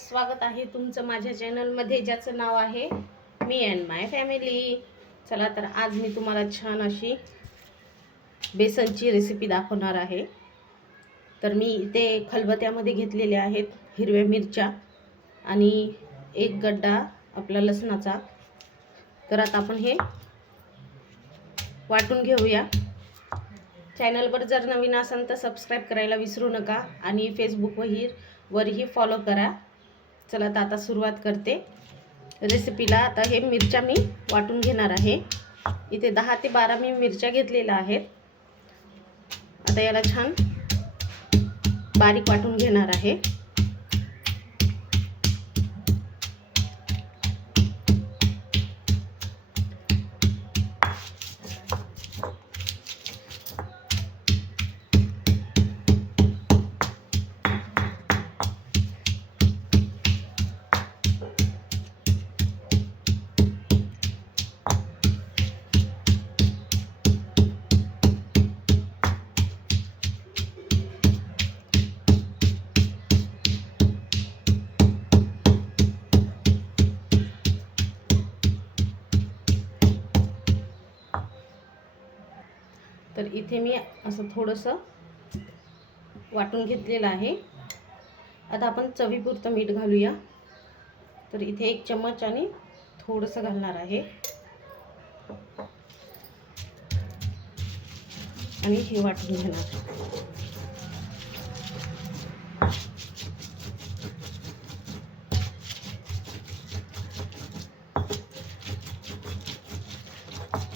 स्वागत आहे तुमचं माझ्या चॅनलमध्ये ज्याचं नाव आहे मी अँड माय फॅमिली चला तर आज मी तुम्हाला छान अशी बेसनची रेसिपी दाखवणार आहे. तर मी इथे खलबत्यामध्ये घेतलेल्या आहेत हिरव्या मिरच्या आणि एक गड्डा आपला लसणाचा. तर आता आपण हे वाटून घेऊया. चॅनलवर जर नवीन असाल तर सबस्क्राईब करायला विसरू नका आणि फेसबुकवरही वरही फॉलो करा. चला तर आता सुरुवात करते. रेसिपीला आता हे मिरच्या मी वाटून घेणार आहे. इथे दहा ते बारा मी मिरच्या घेतलेल्या आहेत. आता याला छान बारीक वाटून घेणार आहे. तर इथे मी असं थोडंसं वाटून घेतलेलं आहे. आता आपण चवीपुरतं मीठ घालूया. तर इथे एक चम्मच आणि थोडंसं घालणार आहे. आणि हे वाटून घेणार.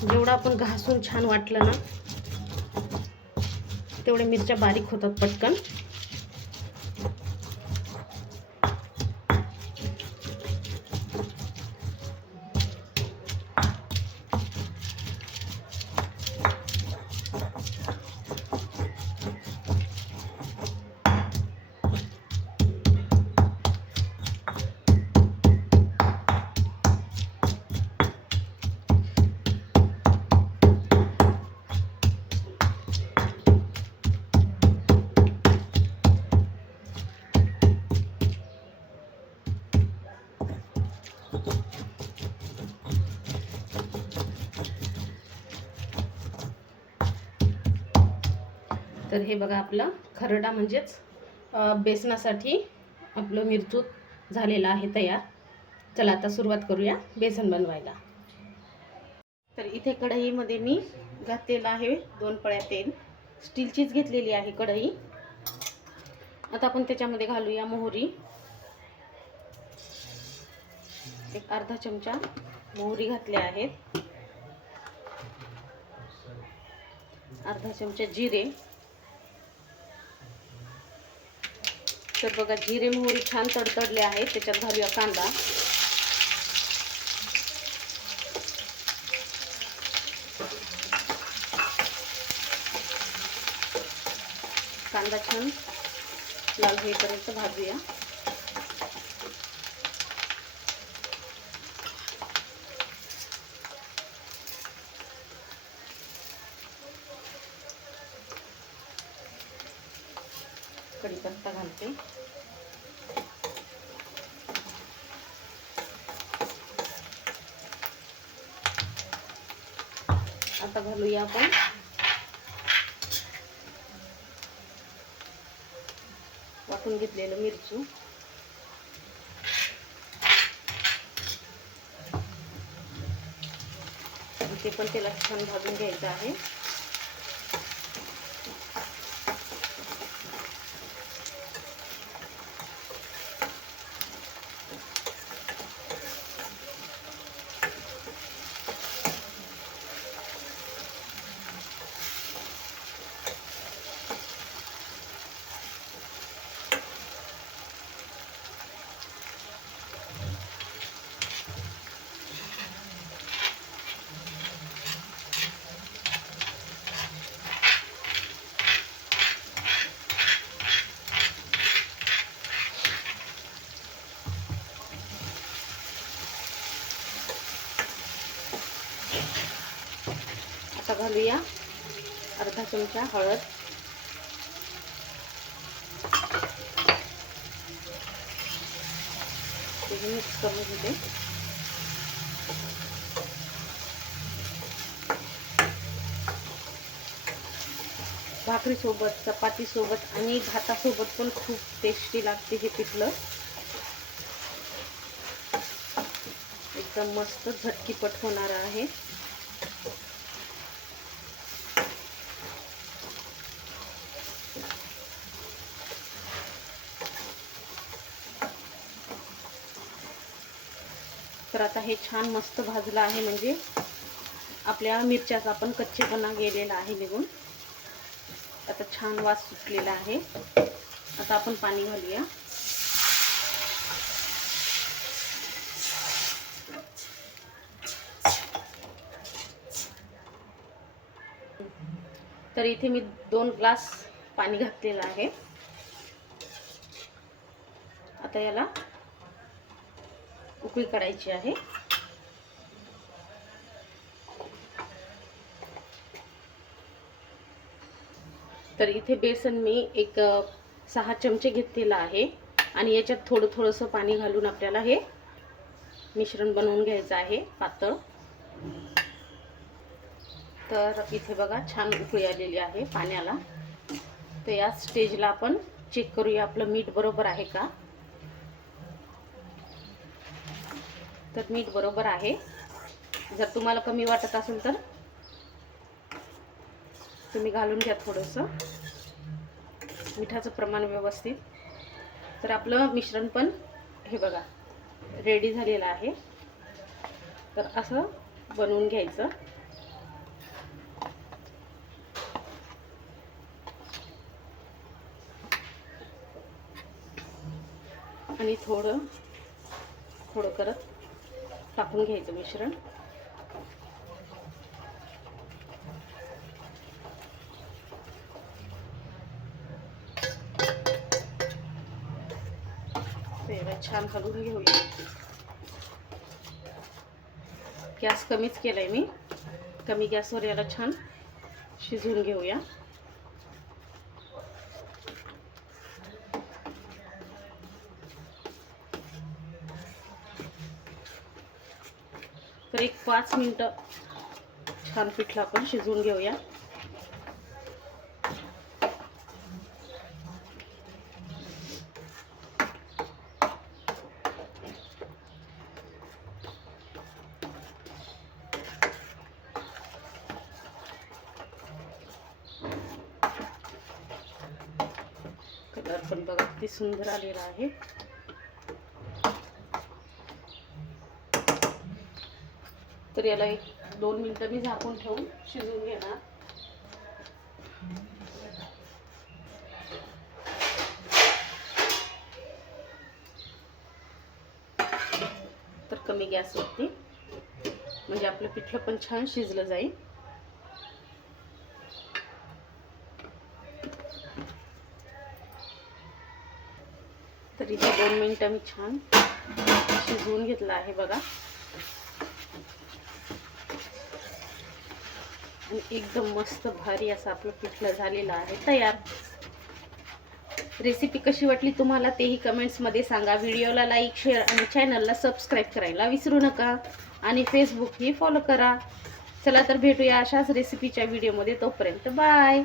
जेवढं आपण घासून छान वाटलं ना तेवढे मिरच्या बारीक होतात पटकन. तर हे बघा आपलं खरडा म्हणजेच बेसनासाठी आपलं मिरचूत झालेलं आहे तयार. चला आता सुरुवात करूया बेसन बनवायला. तर इथे कढईमध्ये मी घातलेलं आहे दोन पळ्या तेल. स्टीलचीच घेतलेली आहे कढई. आता आपण त्याच्यामध्ये घालूया मोहरी. एक अर्धा चमचा मोहरी घातल्या आहेत. अर्धा चमचा जिरे. तर बघा जिरे मोहरी छान तडतडले आहेत. त्याच्यात घालूया कांदा. कांदा छान लाल होईपर्यंत भाजूया. कढीपत्ता घालते. आता घालूया आपण. वाटून घेतलेलं मिरचू. ते पण त्याला छान भाजून घ्यायचं आहे. घालूया. अर्धा चमचा हळद. मिक्स करून घेते. भाकरीसोबत चपातीसोबत आणि भातासोबत पण खूप टेस्टी लागते हे पिठलं. एकदम मस्त झटकीपट होणार आहे. आता हे छान मस्त भाजलं आहे म्हणजे आपल्या मिरच्याचा पण कच्चेपणा गेलेला आहे निघून. आता छान वास सुटलेला आहे. आता आपण पाणी घालूया. तर इथे मी दोन ग्लास पाणी घातलेलं आहे. आता याला उकळी काढायची आहे. तर इथे बेसन मी एक सहा चमचे घेतलेला आहे. आणि याच्यात थोडं थोडंसं पाणी घालून आपल्याला हे मिश्रण बनवून घ्यायचं आहे पातळ. तर इथे बघा छान उकळी आलेली आहे पाण्याला. तर या स्टेजला आपण चेक करूया आपलं मीठ बरोबर आहे का? तर मीठ बरोबर आहे. जर तुम्हाला कमी वाटत असेल तर तुम्ही घालून घ्या थोडंसं. मिठाचं प्रमाण व्यवस्थित. तर आपलं मिश्रण पण हे बघा रेडी झालेलं आहे. तर असं बनवून घ्यायचं. आणि थोडं थोडं करत टाकून घ्यायचं मिश्रण. छान हलवून घेऊया. गॅस कमीच केलाय मी. कमी गॅसवर याला छान शिजवून घेऊया. पाच मिनटं छान पिठलं आपण शिजवून घेऊया. कलर पण बघा किती सुंदर आलेला आहे. तर याला एक दोन मिनटं मी झाकून ठेवून शिजवून घेणार. तर कमी गॅसवरती म्हणजे आपलं पिठलं पण छान शिजलं जाईल. तर इथे दोन मिनटं मी छान शिजवून घेतलं आहे बघा. आणि एकदम मस्त भारी असं आपलं पिठलं झालेलं आहे. तयार. रेसिपी कशी वाटली तुम्हाला तेही कमेंट्समध्ये सांगा. व्हिडिओला लाईक शेअर आणि चॅनलला सबस्क्राईब करायला विसरू नका. आणि फेसबुकही फॉलो करा. चला तर भेटूया अशाच रेसिपीच्या व्हिडिओमध्ये तोपर्यंत. बाय